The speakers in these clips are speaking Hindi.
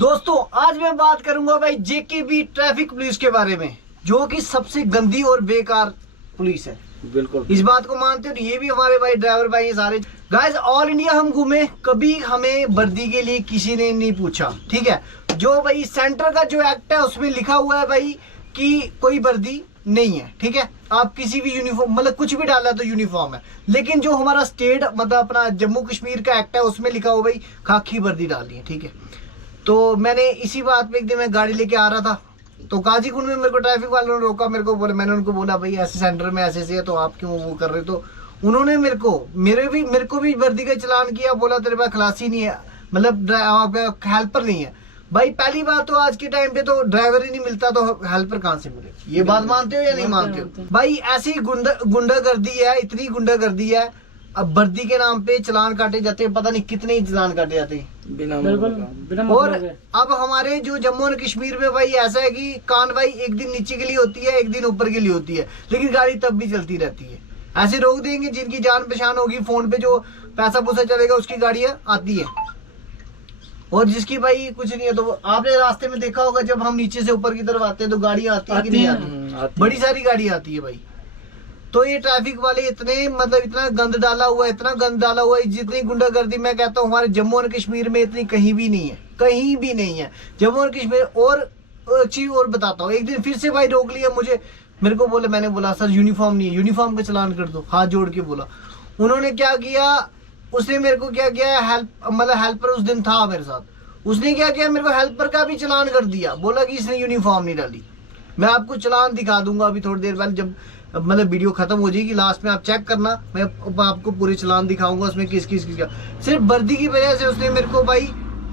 दोस्तों आज मैं बात करूंगा भाई जेकेबी ट्रैफिक पुलिस के बारे में, जो कि सबसे गंदी और बेकार पुलिस है। बिल्कुल इस बात को मानते हो? ये भी हमारे भाई ड्राइवर भाई हैं सारे। गाइस ऑल इंडिया हम घूमे, कभी हमें वर्दी के लिए किसी ने नहीं पूछा। ठीक है, जो भाई सेंटर का जो एक्ट है उसमें लिखा हुआ है भाई कि कोई वर्दी नहीं है। ठीक है, आप किसी भी यूनिफॉर्म मतलब कुछ भी डाला तो यूनिफॉर्म है, लेकिन जो हमारा स्टेट मतलब अपना जम्मू कश्मीर का एक्ट है उसमें लिखा हुआ भाई खाकी वर्दी डालनी है। ठीक है, तो मैंने इसी बात पे एक दिन मैं गाड़ी लेके आ रहा था तो काजीकुंड में मेरे को ट्रैफिक वालों ने रोका। मेरे को बोला, मैंने उनको बोला भाई ऐसे सेंटर में ऐसे है तो आप क्यों वो कर रहे? तो उन्होंने मेरे को भी वर्दी का चलान किया। बोला तेरे पास खलासी नहीं है, मतलब आपका हेल्पर नहीं है। भाई पहली बात तो आज के टाइम पे तो ड्राइवर ही नहीं मिलता तो हेल्पर कहाँ से मिले? ये बात मानते हो या नहीं मानते हो? भाई ऐसी गुंडागर्दी है, इतनी गुंडागर्दी है। अब वर्दी के नाम पे चलान काटे जाते हैं, पता नहीं कितने ही चलान काटे जाते हैं बिना और अब हमारे जो जम्मू और कश्मीर में भाई ऐसा है कि कार्रवाई एक दिन नीचे के लिए होती है, एक दिन ऊपर के लिए होती है, लेकिन गाड़ी तब भी चलती रहती है। ऐसे रोक देंगे जिनकी जान पहचान होगी, फोन पे जो पैसा पूसा चलेगा उसकी गाड़ियां आती है, और जिसकी भाई कुछ नहीं है। तो आपने रास्ते में देखा होगा जब हम नीचे से ऊपर की तरफ आते हैं तो गाड़ियां आती है कि नहीं आती? बड़ी सारी गाड़ी आती है भाई। तो ये ट्रैफिक वाले इतने मतलब इतना गंद डाला हुआ है, इतना गंद डाला हुआ है, जितनी गुंडागर्दी मैं कहता हूँ हमारे जम्मू और कश्मीर में इतनी कहीं भी नहीं है, कहीं भी नहीं है जम्मू और कश्मीर। और चीज और बताता हूँ, एक दिन फिर से भाई रोक लिया मुझे। मेरे को बोले, मैंने बोला सर यूनिफॉर्म नहीं है, यूनिफॉर्म का चलान कर दो, हाथ जोड़ के बोला। उन्होंने क्या किया, उसने मेरे को क्या किया, हेल्पर उस दिन था मेरे साथ, उसने क्या किया मेरे को हेल्पर का भी चलान कर दिया। बोला कि इसने यूनिफॉर्म नहीं डाली। मैं आपको चलान दिखा दूंगा अभी थोड़ी देर बाद, जब मतलब वीडियो खत्म हो जाएगी लास्ट में आप चेक करना, मैं आपको पूरे चलान दिखाऊंगा उसमें किस किस का। सिर्फ वर्दी की वजह से उसने मेरे को भाई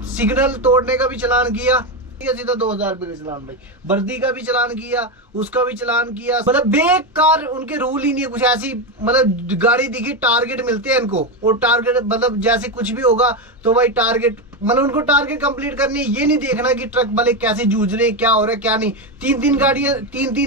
सिग्नल तोड़ने का भी चलान किया, सीधा 2000 रुपए का चलान भाई। वर्दी का भी चलान किया, उसका भी चलान किया। मतलब बेकार, उनके रूल ही नहीं है कुछ। ऐसी मतलब गाड़ी दिखी, टारगेट मिलते हैं इनको, और टारगेट मतलब जैसे कुछ भी होगा तो भाई टारगेट मतलब उनको टारगेट कंप्लीट करनी है। ये नहीं देखना कि ट्रक वाले कैसे जूझ रहे हैं, क्या हो रहा है क्या नहीं। तीन गाड़ियां,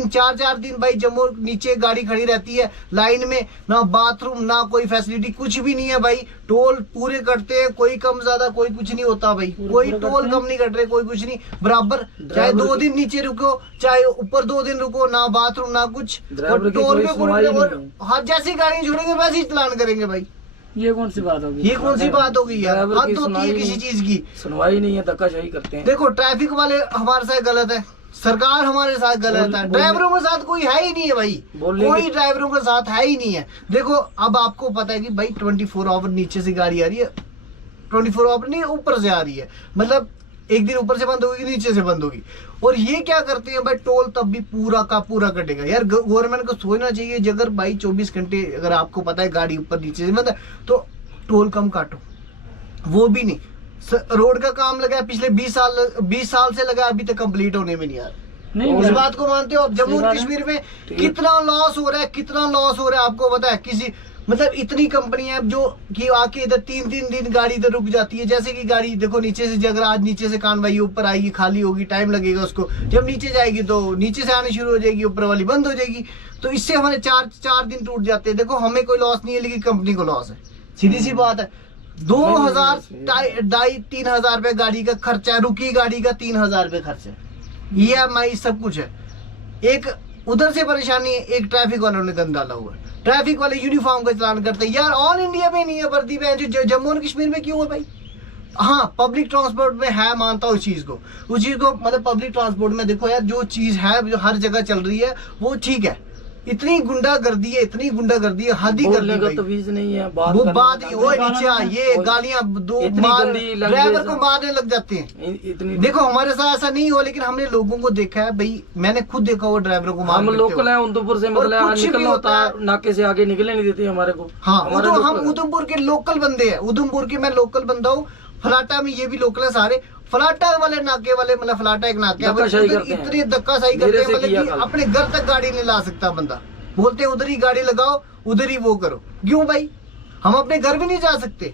चार दिन भाई जम्मू नीचे गाड़ी खड़ी रहती है लाइन में, ना बाथरूम ना कोई फैसिलिटी, कुछ भी नहीं है भाई। टोल पूरे कटते हैं, कोई कम ज्यादा कोई कुछ नहीं होता भाई, कोई टोल कम नहीं कट रहे, कोई कुछ नहीं, बराबर। चाहे 2 दिन नीचे रुको चाहे ऊपर 2 दिन रुको, ना बाथरूम ना कुछ, और टोल पे और हाथ जैसी गाड़ी छोड़ेंगे वैसे ही चलान करेंगे भाई। ये कौन सी बात होगी? ये कौन सी बात होगी यार? हद होती है किसी चीज की, सुनवाई नहीं है, धक्काशाही करते हैं। देखो ट्रैफिक वाले हमारे साथ गलत है, सरकार हमारे साथ गलत है, ड्राइवरों के साथ कोई है ही नहीं है भाई, कोई ड्राइवरों के साथ है ही नहीं है। देखो अब आपको पता है कि भाई 24 आवर नीचे से गाड़ी आ रही है, 24 आवर नहीं ऊपर से आ रही है, मतलब एक दिन ऊपर से बंद होगी नीचे से बंद होगी। और ये क्या करते हैं भाई, टोल तब भी पूरा का पूरा कटेगा यार। गवर्नमेंट को सोचना चाहिए, अगर भाई 24 घंटे अगर आपको पता है गाड़ी ऊपर नीचे से बंद है तो टोल कम काटो। वो भी नहीं, रोड का काम लगा है पिछले 20 साल से लगा, अभी तक कंप्लीट होने में नहीं आ रहा। इस बात को मानते हो? अब जम्मू और कश्मीर में कितना लॉस हो रहा है, कितना लॉस हो रहा है आपको पता है? किसी मतलब इतनी कंपनियां जो कि आके इधर 3 दिन गाड़ी इधर रुक जाती है। जैसे कि गाड़ी देखो नीचे से, अगर आज नीचे से कानवाई ऊपर आएगी खाली होगी, टाइम लगेगा उसको, जब नीचे जाएगी तो नीचे से आनी शुरू हो जाएगी, ऊपर वाली बंद हो जाएगी। तो इससे हमारे 4 दिन टूट जाते हैं। देखो हमें कोई लॉस नहीं है, लेकिन कंपनी को लॉस है, सीधी सी बात है। 2000 2,500-3,000 रुपए गाड़ी का खर्चा है, रुकी गाड़ी का 3,000 रुपए खर्च है, EMI सब कुछ है। एक उधर से परेशानी है, एक ट्रैफिक वालों ने गंद डाला हुआ है। ट्रैफिक वाले यूनिफॉर्म का चलान करते हैं यार। ऑल इंडिया में नहीं है वर्दी में, जो जम्मू और कश्मीर में क्यों है भाई? हाँ पब्लिक ट्रांसपोर्ट में है, मानता हूँ उस चीज को मतलब पब्लिक ट्रांसपोर्ट में देखो यार, जो चीज है जो हर जगह चल रही है वो ठीक है। इतनी गुंडागर्दी है, इतनी गुंडागर्दी है, हद ही कर दी भाई। तमीज नहीं है, वो बात ही वो नीचे ये गालियां ड्राइवर को मारने लग जाते हैं। देखो हमारे साथ ऐसा नहीं हो, लेकिन हमने लोगों को देखा है भाई, मैंने खुद देखा हुआ ड्राइवरों को हम लोकल है उधमपुर से, मतलब निकलना होता है, नाके से आगे निकलने नहीं देते हमारे को। हाँ हम उधमपुर के लोकल बंदे हैं, उधमपुर के मैं लोकल बंदा हूँ। फलाटा में ये भी लोकल है सारे, फलाटा वाले नाके वाले, मतलब फलाटा एक नाके इतनी धक्काशाही करते हैं, मतलब कि अपने घर तक गाड़ी नहीं ला सकता बंदा। बोलते उधर ही गाड़ी लगाओ, उधर ही वो करो। क्यों भाई, हम अपने घर भी नहीं जा सकते?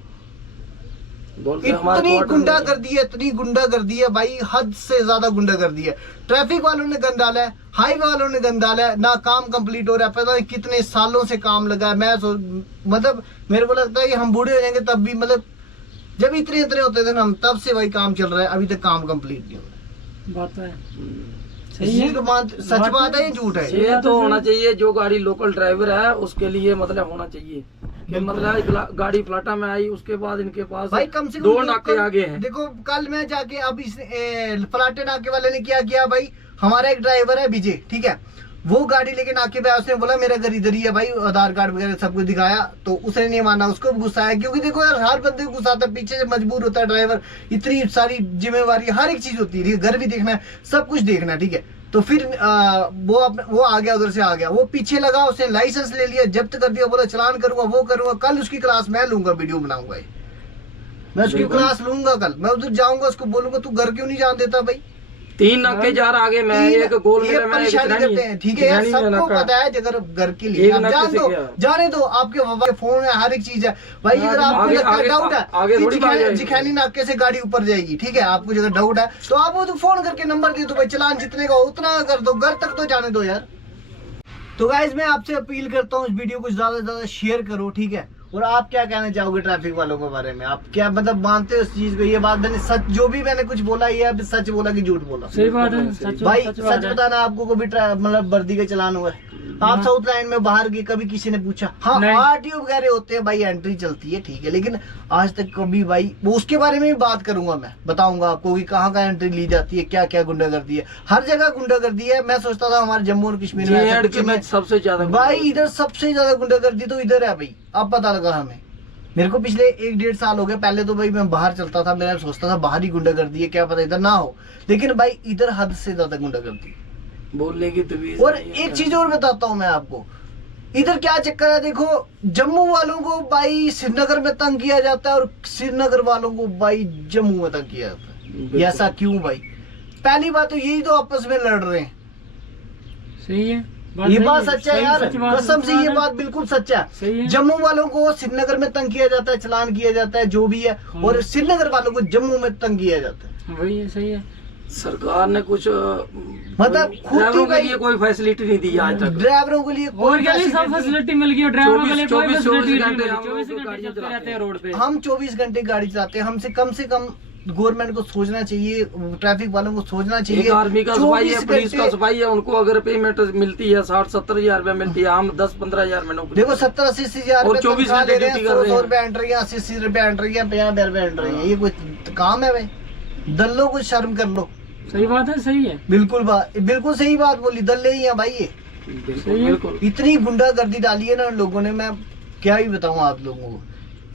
इतनी गुंडागर्दी है, इतनी गुंडागर्दी है भाई, हद से ज्यादा गुंडागर्दी है। ट्रैफिक वालों ने गंद डाला है, हाईवे वालों ने गंद डाला है, ना काम कंप्लीट हो रहा है। पता नहीं कितने सालों से काम लगा है। मतलब मेरे को लगता है कि हम बूढ़े हो जाएंगे तब भी मतलब जब इतने इतने होते थे ना हम, तब से भाई काम चल रहा है, अभी तक काम कंप्लीट नहीं हुआ। बात है, सच बात है या झूठ है? ये तो होना चाहिए, जो गाड़ी लोकल ड्राइवर है उसके लिए मतलब होना चाहिए कि मतलब गाड़ी फ्लाटा में आई उसके बाद इनके पास भाई कम से कम 2 नाके आगे हैं। देखो कल मैं जाके अब इस फ्लाटे नाके वाले ने क्या किया भाई, हमारा एक ड्राइवर है विजय, ठीक है, वो गाड़ी लेके नाके पे आया, उसने बोला मेरा घर इधर ही है भाई, आधार कार्ड वगैरह सब कुछ दिखाया, तो उसने नहीं माना, उसको गुस्सा आया, क्योंकि देखो यार हर बंदे को गुस्सा आता है, पीछे से मजबूर होता है ड्राइवर, इतनी सारी जिम्मेवारी हर एक चीज होती है, घर भी देखना है, सब कुछ देखना है, ठीक है। तो फिर वो आ गया, उधर से आ गया, वो पीछे लगा, उसने लाइसेंस ले लिया, जब्त कर दिया, बोला चलान करूंगा, वो करूंगा, कल उसकी क्लास मैं लूंगा, वीडियो बनाऊंगा, मैं उसकी क्लास लूंगा, कल मैं उधर जाऊंगा, उसको बोलूंगा तू घर क्यों नहीं जान देता भाई, 3 नाके जा रहा आगे, मैं एक गोल ये परेशानी करते हैं, ठीक है यार, सबको पता है, अगर घर के लिए आप जान दो, जाने दो, आपके बाबा फोन है, हर एक चीज है भाई, अगर आपको लगता है डाउट है जिखैनी नाके से गाड़ी ऊपर जाएगी, ठीक है, आपको अगर डाउट है तो आप वो तो फोन करके नंबर दे दो भाई, चलान जितने का उतना कर दो, घर तक तो जाने दो यार। तो गाइज मैं आपसे अपील करता हूँ, इस वीडियो को ज्यादा से ज्यादा शेयर करो, ठीक है। और आप क्या कहना चाहोगे ट्रैफिक वालों के बारे में, आप क्या मतलब मानते हो इस चीज को, ये बात मैंने सच, जो भी मैंने कुछ बोला ये अब सच बोला कि झूठ बोला? सही बात है भाई सच बताना, आपको कभी मतलब वर्दी का चलान हुआ है? आप साउथ लाइन में बाहर गए, कभी किसी ने पूछा? हाँ आरटीओ वगैरह होते हैं भाई, एंट्री चलती है, ठीक है, लेकिन आज तक कभी भाई, वो उसके बारे में भी बात करूंगा, मैं बताऊंगा आपको कि कहाँ कहाँ एंट्री ली जाती है, क्या क्या गुंडागर्दी है, हर जगह गुंडागर्दी है। मैं सोचता था हमारे जम्मू और कश्मीर में सबसे ज्यादा भाई, इधर सबसे ज्यादा गुंडागर्दी तो इधर है भाई, अब पता लगा हमें। मेरे को पिछले 1-1.5 साल हो गए, पहले तो भाई मैं बाहर चलता था, मैं सोचता था बाहर ही गुंडागर्दी है, क्या पता इधर ना हो, लेकिन भाई इधर हद से ज्यादा गुंडागर्दी बोलने की तमीज। और एक चीज और बताता हूँ मैं आपको, इधर क्या चक्कर है, देखो जम्मू वालों को भाई श्रीनगर में तंग किया जाता है, और श्रीनगर वालों को भाई जम्मू में तंग किया जाता है, ऐसा क्यों भाई? पहली बात तो यही तो आपस में लड़ रहे हैं। सही है, ये बात सच्चा है यार, कसम से ये बात बिल्कुल सच्चा है। जम्मू वालों को श्रीनगर में तंग किया जाता है, चलान किया जाता है, जो भी है, और श्रीनगर वालों को जम्मू में तंग किया जाता है। वही है, सही है। सरकार ने कुछ मतलब ड्राइवरों के लिए कोई फैसिलिटी नहीं दी आज तक, ड्राइवरों के लिए कोई सब फैसिलिटी मिल गई, ड्राइवरों के लिए कोई फैसिलिटी नहीं मिली। 24 घंटे चलते रहते हैं रोड पे, हम 24 घंटे गाड़ी चलाते हैं, हमसे कम से कम गवर्नमेंट को सोचना चाहिए, ट्रैफिक वालों को सोचना चाहिए। आर्मी का सिपाही है, पुलिस का सिपाही है, उनको अगर पेमेंट मिलती है 60-70 हजार रुपया मिलती है, हम 10-15 हजार में नौकरी। देखो 70-80 हजार और 24 घंटे ड्यूटी कर रहे हैं, 100 रुपया एंट्री है, 80 रुपया एंट्री है, 50 रुपया एंट्री है, ये कोई काम है भाई? दल्लो को शर्म कर लो। सही बात है, सही है, बिल्कुल सही बात बोली, दल्ले ही है भाई ये, बिल्कुल। इतनी गुंडागर्दी डाली है ना लोगों ने, मैं क्या ही बताऊं आप लोगों को।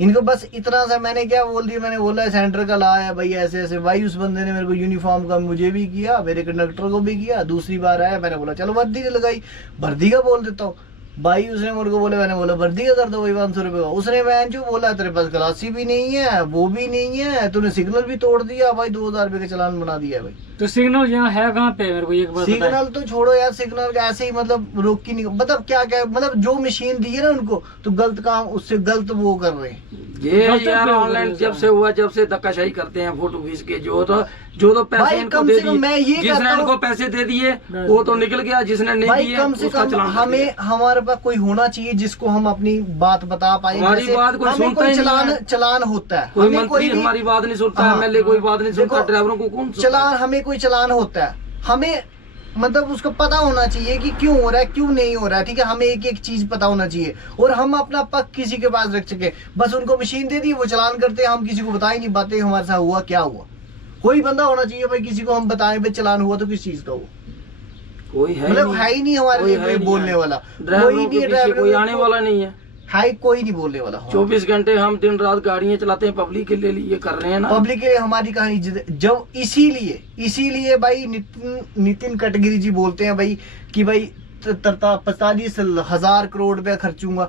इनको बस इतना सा मैंने क्या बोल दिया, मैंने बोला सेंटर का ला है भाई, ऐसे ऐसे भाई, उस बंदे ने मेरे को यूनिफॉर्म का मुझे भी किया, मेरे कंडक्टर को भी किया, दूसरी बार आया, मैंने बोला चलो वर्दी लगाई, वर्दी का बोल देता हूँ भाई, उसने मेरे को बोला, मैंने बोला वर्दी का कर दो भाई 500 रुपये का, उसने मैं जो बोला तेरे पास क्लासी भी नहीं है, वो भी नहीं है, तूने सिग्नल भी तोड़ दिया भाई, 2000 रुपये का चालान बना दिया भाई। तो सिग्नल यहाँ है कहाँ पे, मेरे को एक बात सिग्नल तो छोड़ो यार, सिग्नल ऐसे ही मतलब रोक की नहीं, मतलब क्या क्या, मतलब जो मशीन दी है ना उनको, तो गलत काम, उससे गलत वो कर रहे हैं। ये यार ऑनलाइन जब से हुआ, जब से धक्काशाही करते हैं फोटो खींच के, जो तो पैसे इनको दे दिए, जिसने इनको पैसे दे दिए वो तो निकल गया, जिसने नहीं दिए कम से कम हमें हमारे पास कोई होना चाहिए जिसको हम अपनी बात बता पाए। हमारी बात कोई सुनता ही नहीं है, चलान होता है, कोई मंत्री हमारी बात नहीं सुनता, एमएलए कोई बात नहीं सुनता, ड्राइवरों को कौन चलान, हमें कोई चलान होता है, हमें मतलब उसको पता होना चाहिए कि क्यों हो रहा है, क्यों नहीं हो रहा है, ठीक है, हमें एक एक चीज पता होना चाहिए, और हम अपना पक किसी के पास रख सके, बस उनको मशीन दे दी, वो चलान करते हैं, हम किसी को बता ही नहीं पाते हमारे साथ हुआ क्या हुआ। कोई बंदा होना चाहिए भाई, किसी को हम बताएं भाई चलान हुआ तो किस चीज का हुआ, कोई है मतलब है ही नहीं हमारे लिए कोई बोलने वाला, कोई नहीं है, कोई आने वाला नहीं है, कोई नहीं बोलने वाला। 24 घंटे हम दिन रात गाड़ियां चलाते हैं, पब्लिक के लिए कर रहे हैं ना, पब्लिक के लिए हमारी कहानी जब इसीलिए भाई नितिन गडकरी जी बोलते हैं भाई कि भाई 45,000 करोड़ रुपया खर्चूंगा।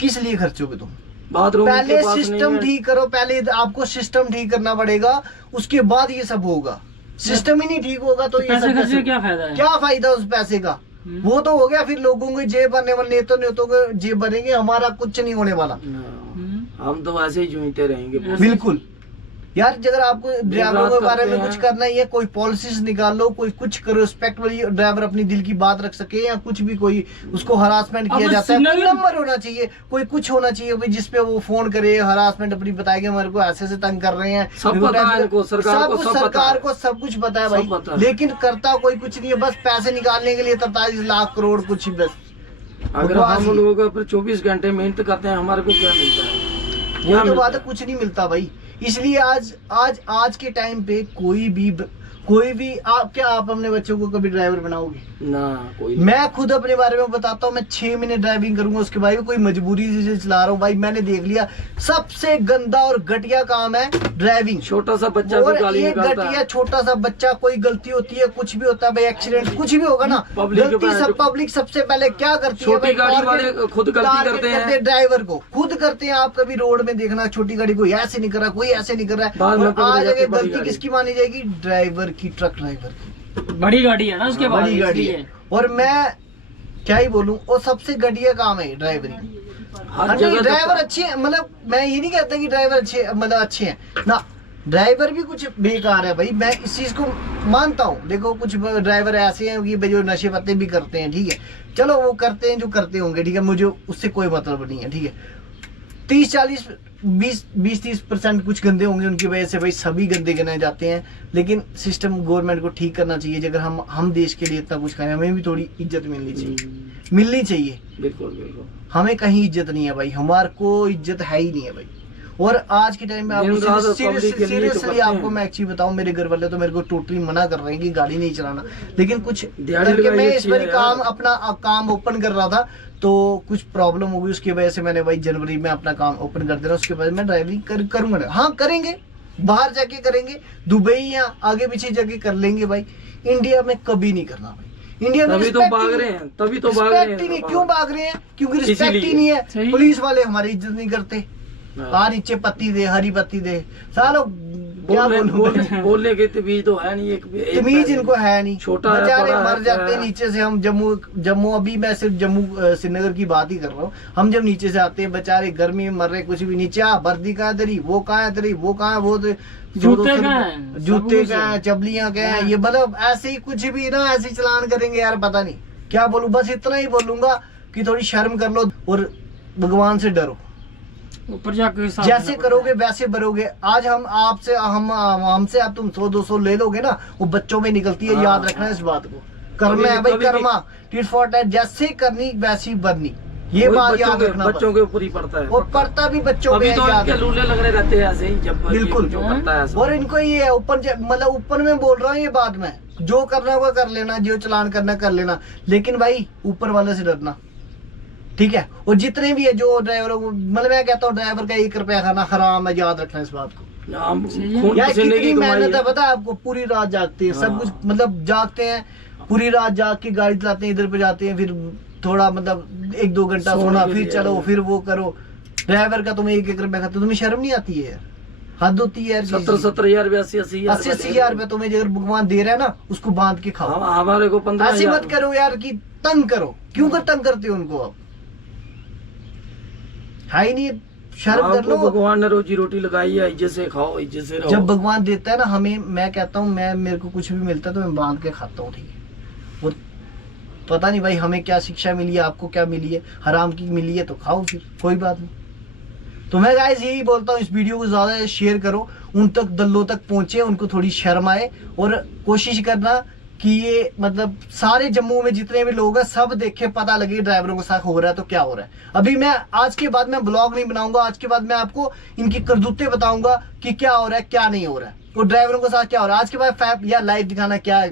किस लिए खर्चोगे तुम? पहले सिस्टम ठीक करो, पहले आपको सिस्टम ठीक करना पड़ेगा, उसके बाद ये सब होगा। सिस्टम ही नहीं ठीक होगा तो ये सब क्या फायदा है? क्या फायदा उस पैसे का? वो तो हो गया, फिर लोगों की जेब भरने वाले नेतों के जेब भरेंगे, हमारा कुछ नहीं होने वाला। हम तो ऐसे ही जूझते रहेंगे। बिल्कुल यार अगर आपको ड्राइवरों के बारे में कुछ हैं। करना ही है, कोई पॉलिसीज निकाल लो, कोई कुछ करो, रिस्पेक्टफुली ड्राइवर अपनी दिल की बात रख सके, या कुछ भी कोई उसको हरासमेंट किया अब जाता है, कोई श्रीनगर- नंबर होना चाहिए, कोई कुछ होना चाहिए भाई जिसपे वो फोन करे, हरासमेंट अपनी बताएगा मेरे को ऐसे तंग कर रहे हैं, सब मेरे को पता है टैक्स- इनको, सरकार को सब पता सरकार है। को सब कुछ पता है सब भाई, पता है। लेकिन करता कोई कुछ नहीं है, बस पैसे निकालने के लिए 43 लाख करोड़ कुछ ही बस। अगर बकवास हम ही। लोगों को 24 घंटे मेहनत करते हैं, हमारे को क्या मिलता है? वो क्या तो मिलता बात है, है? कुछ नहीं मिलता भाई। इसलिए आज के टाइम पे कोई भी आप अपने बच्चों को कभी ड्राइवर बनाओगे? ना, कोई नहीं। मैं खुद अपने बारे में बताता हूँ, मैं 6 महीने ड्राइविंग करूंगा, उसके बाद भी कोई मजबूरी से चला रहा हूँ भाई। मैंने देख लिया सबसे गंदा और घटिया काम है ड्राइविंग। छोटा सा बच्चा भी और गाली एक निकालता घटिया है। छोटा सा बच्चा, कोई गलती होती है, कुछ भी होता है भाई, एक्सीडेंट कुछ भी होगा ना, पब्लिक गलती पे- सब पब्लिक सबसे पहले क्या करती है छोटी भाई? गाड़ी वाले टारगेट- खुद गलती टारगेट करते हैं। ड्राइवर को खुद करते हैं। आप कभी रोड में देखना, छोटी गाड़ी कोई ऐसे नहीं कर रहा, कोई ऐसे नहीं कर रहा बाद है, में और पकड़े आज जाते अगर बड़ी गलती गाड़ी। किसकी मानी जाएगी? ड्राइवर की, ट्रक ड्राइवर की। बड़ी गाड़ी है ना उसके बाद, बड़ी गाड़ी इसलिए। है। और मैं क्या ही बोलूं, और सबसे घटिया काम है ड्राइवरी। हर नहीं, जगह ड्राइवर तो- अच्छे हैं, मतलब मैं ये नहीं कहता कि ड्राइवर अच्छे मतलब अच्छे हैं ना, ड्राइवर भी कुछ बेकार है भाई, मैं इस चीज को मानता हूँ। देखो कुछ ड्राइवर ऐसे हैं कि भाई जो नशे पत्ते भी करते हैं, ठीक है, चलो वो करते हैं जो करते होंगे, ठीक है, मुझे उससे कोई मतलब नहीं है, ठीक है। 20-30% कुछ गंदे होंगे, उनकी वजह से भाई सभी गंदे गिनाए जाते हैं। लेकिन सिस्टम गवर्नमेंट को ठीक करना चाहिए। अगर हम देश के लिए इतना कुछ करें, हमें भी थोड़ी इज्जत मिलनी चाहिए। बिल्कुल बिल्कुल। हमें कहीं इज्जत नहीं है भाई, हमारे को इज्जत है ही नहीं है भाई। और आज के टाइम में दिन रात आपको public के लिए तो सीरियसली करते आपको हैं। मैं एक चीज बताऊं, मेरे घर वाले तो मेरे को टोटली मना कर रहे हैं कि गाड़ी नहीं चलाना, लेकिन कुछ दिहाड़ी करके लगाई मैं अच्छी इस बार है काम यार। अपना काम ओपन कर रहा था, तो कुछ प्रॉब्लम हो गई, उसकी वजह से मैंने भाई जनवरी में अपना काम ओपन कर देना। उसके बाद मैं ड्राइविंग करूंगा। हाँ करेंगे, बाहर जाके करेंगे, दुबई या आगे पीछे जाके कर लेंगे भाई। इंडिया में कभी नहीं करना भाई। इंडिया में तभी तो respect भाग ही रहे नहीं- हैं, तभी तो भाग रहे respect ही हैं। नहीं। क्यों भाग रहे हैं? क्योंकि रिस्पेक्ट ही इसीलिए। नहीं है। सही। पुलिस वाले हमारी इज्जत नहीं करते। हाँ। नीचे पत्ती दे, हरी पत्ती दे, सालो क्या बोलूं मैं? बोलने की तमीज तो है नहीं। एक तमीज इनको है नहीं, छोटा है, बेचारे बड़ा है, मर जाते क्या हैं है? नीचे से। हम जम्मू अभी मैं सिर्फ जम्मू श्रीनगर की बात ही कर रहा हूँ। हम जब नीचे से आते हैं, बेचारे गर्मी में मर रहे, कुछ भी नीचे आ, वर्दी कहाँ है तेरी, वो कहाँ है तेरी, वो कहाँ है, वो जूते कहाँ हैं? जूते सब कहाँ है, कुछ चपलियाँ कहाँ है, ये मतलब ऐसे ही कुछ भी ना, ऐसे ही चलान करेंगे यार। पता नहीं क्या बोलूं, बस इतना ही बोलूंगा कि थोड़ी शर्म कर लो और भगवान से डरो। ऊपर जाकर साफ जैसे करना करोगे वैसे भरोगे। आज हमसे आप तुम 100-200 ले लोगे ना, वो बच्चों में निकलती है। हाँ, याद रखना इस बात को। कर्म है भाई, कभी भी- कर्मा टिट फॉर टैट, जैसे करनी वैसी बननी, ये वही बात बच्चों याद के- रखना। बच्चों के ऊपर ही पड़ता है। और पड़ता भी बच्चों अभी पे तो है, याद इनके रखना। लूले लगने रहते हैं ऐसे ही, जब बिल्कुल। जो करता है ऐसा। और इनको ये है मतलब ऊपर में बोल रहा हूँ ये बात में, जो करना होगा कर लेना, जो चलान करना कर लेना, लेकिन भाई ऊपर वाले से डरना, ठीक है। और जितने भी है जो ड्राइवरों को, मतलब मैं कहता हूँ ड्राइवर का 1 रुपया खाना हराम है, याद रखना इस बात को। हम सही है। खून यार पसीने कितनी की कमाई मेहनत है है। पता है आपको, पूरी रात जागते हैं, सब हाँ। कुछ मतलब जागते हैं, पूरी रात जाग के गाड़ी चलाते हैं, इधर पे जाते हैं, फिर थोड़ा मतलब 1-2 घंटा सोने सोना, के फिर लिए। चलो, फिर वो करो। ड्राइवर का तुम्हें 1-1 रुपया खाते, तुम्हें शर्म नहीं आती है यार? हद होती है यार। 70 हजार 80 80 रुपया तुम्हें अगर भगवान दे रहा है ना, उसको बांध के खाओ। हमारे को 15 ऐसे मत करो यार कि तंग करो। क्यों कर तंग करते हो उनको? आप है ही नहीं, शर्म कर लो। भगवान ने रोजी रोटी लगाई है, इज्जत से खाओ, इज्जत से रहो। जब भगवान देता है ना हमें, मैं कहता हूँ, मेरे को कुछ भी मिलता है तो मैं बांध के खाता हूँ, ठीक है। वो पता नहीं भाई हमें क्या शिक्षा मिली है, आपको क्या मिली है, हराम की मिली है तो खाओ, फिर कोई बात नहीं। तो मैं गाइस यही बोलता हूँ, इस वीडियो को ज्यादा शेयर करो, उन तक दल्लों तक पहुंचे, उनको थोड़ी शर्म आए, और कोशिश करना कि ये मतलब सारे जम्मू में जितने भी लोग हैं सब देखे, पता लगे ड्राइवरों के साथ हो रहा है तो क्या हो रहा है। अभी मैं आज के बाद मैं ब्लॉग नहीं बनाऊंगा, आज के बाद मैं आपको इनकी करतूतें बताऊंगा कि क्या हो रहा है क्या नहीं हो रहा है, और ड्राइवरों के साथ क्या हो रहा है। आज के बाद फैप या लाइव दिखाना, क्या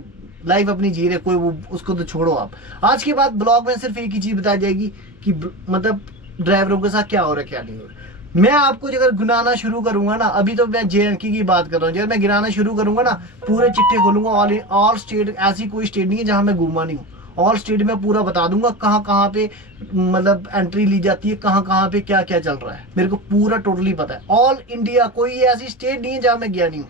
लाइव अपनी जी रहे कोई, वो उसको तो छोड़ो आप। आज के बाद ब्लॉग में सिर्फ एक ही चीज बताई जाएगी कि मतलब ड्राइवरों के साथ क्या हो रहा है क्या नहीं हो रहा है। मैं आपको अगर गिनाना शुरू करूंगा ना, अभी तो मैं JNK की बात कर रहा हूँ, जब मैं गिनाना शुरू करूंगा ना, पूरे चिट्ठे खोलूंगा, ऑल स्टेट, ऐसी कोई स्टेट नहीं है जहां मैं घूमा नहीं हूँ। ऑल स्टेट में पूरा बता दूंगा कहाँ कहाँ पे मतलब एंट्री ली जाती है, कहाँ कहाँ पे क्या क्या चल रहा है, मेरे को पूरा टोटली पता है। ऑल इंडिया, कोई ऐसी स्टेट नहीं है जहाँ मैं गया नहीं हूँ।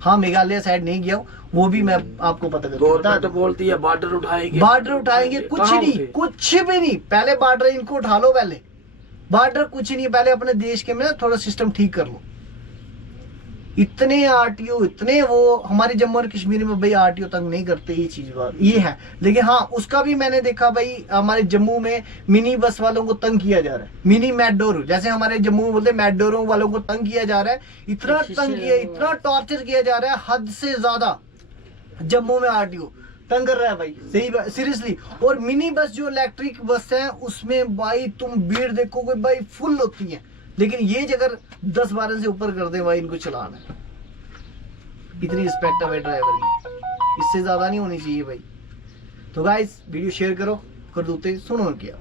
हाँ, मेघालय साइड नहीं गया हूँ, वो भी मैं आपको पता गवर्नमेंट बोलती है बॉर्डर उठाएंगे, बॉर्डर उठाएंगे, कुछ कहाँ नहीं, उठे? कुछ भी नहीं। पहले बॉर्डर इनको उठा लो, पहले बॉर्डर कुछ नहीं, पहले अपने देश के में ना थोड़ा सिस्टम ठीक कर लो। इतने आरटीओ, इतने वो, हमारे जम्मू और कश्मीर में भाई आरटीओ तंग नहीं करते, ये चीज बात ये है। लेकिन हाँ, उसका भी मैंने देखा भाई हमारे जम्मू में मिनी बस वालों को तंग किया जा रहा है, मिनी मेट्रोरो, जैसे हमारे जम्मू में बोलते हैं मेट्रोरो वालों को तंग किया जा रहा है। इतना तंग किया, इतना टॉर्चर किया जा रहा है हद से ज्यादा। जम्मू में आरटीओ तंग कर रहा है भाई, सही सीरियसली। और मिनी बस जो इलेक्ट्रिक बस है उसमें भाई तुम भीड़ देखोगे भाई फुल होती है, लेकिन ये अगर 10-12 से ऊपर कर दे भाई इनको चलाना है। इतनी रिस्पेक्ट है भाई ड्राइवर की, इससे ज्यादा नहीं होनी चाहिए भाई। तो गाइस वीडियो शेयर करो, कर दूते सुनो क्या।